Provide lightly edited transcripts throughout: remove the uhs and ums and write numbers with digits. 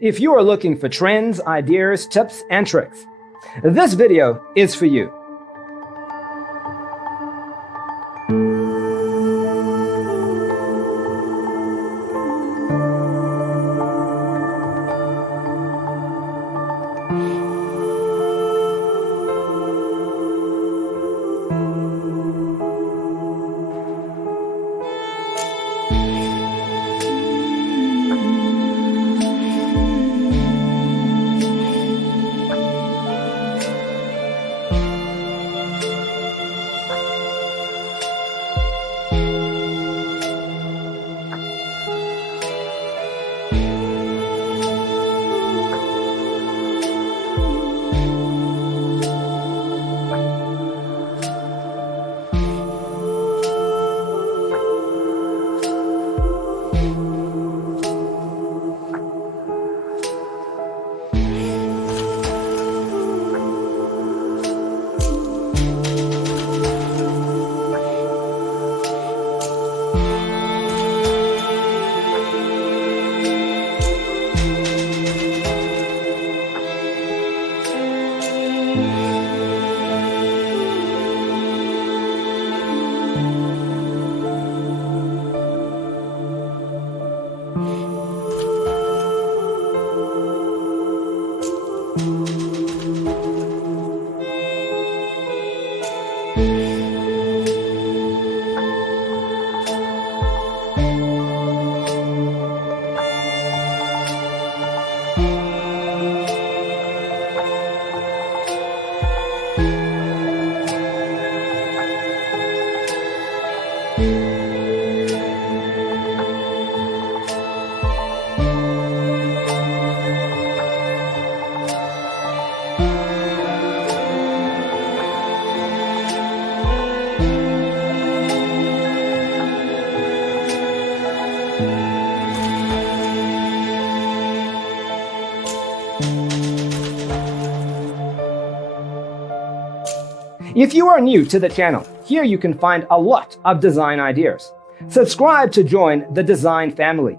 If you are looking for trends, ideas, tips, and tricks, this video is for you. If you are new to the channel, here you can find a lot of design ideas. Subscribe to join the design family.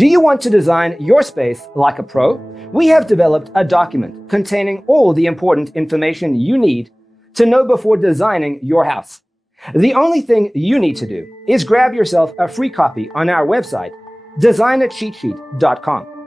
Do you want to design your space like a pro? We have developed a document containing all the important information you need to know before designing your house. The only thing you need to do is grab yourself a free copy on our website, designacheatsheet.com.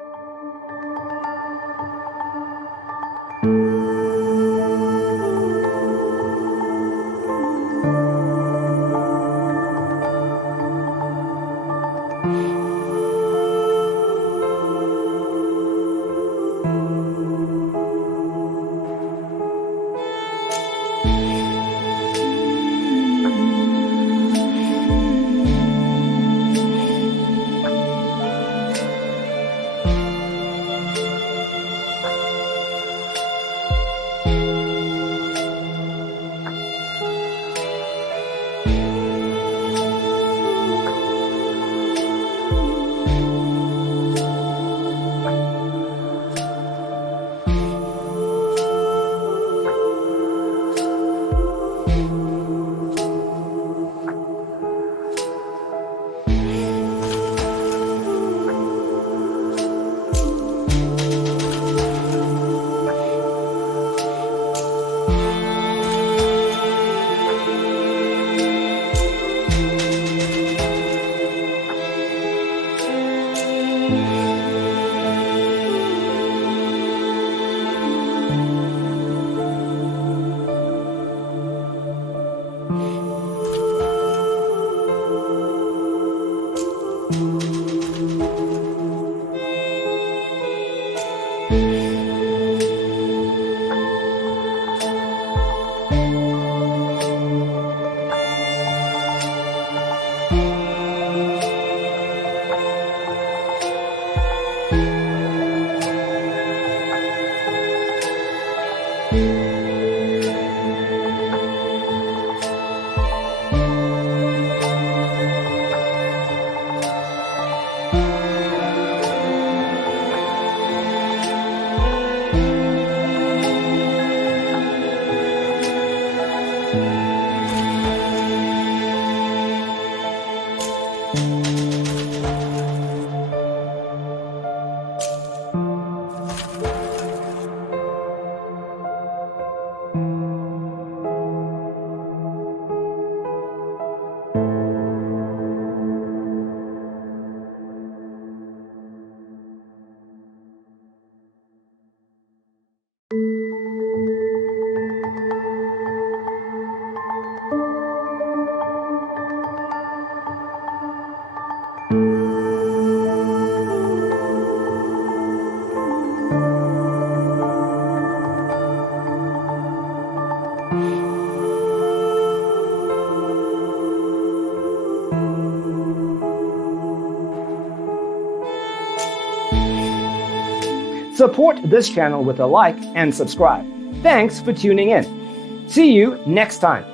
Support this channel with a like and subscribe. Thanks for tuning in. See you next time.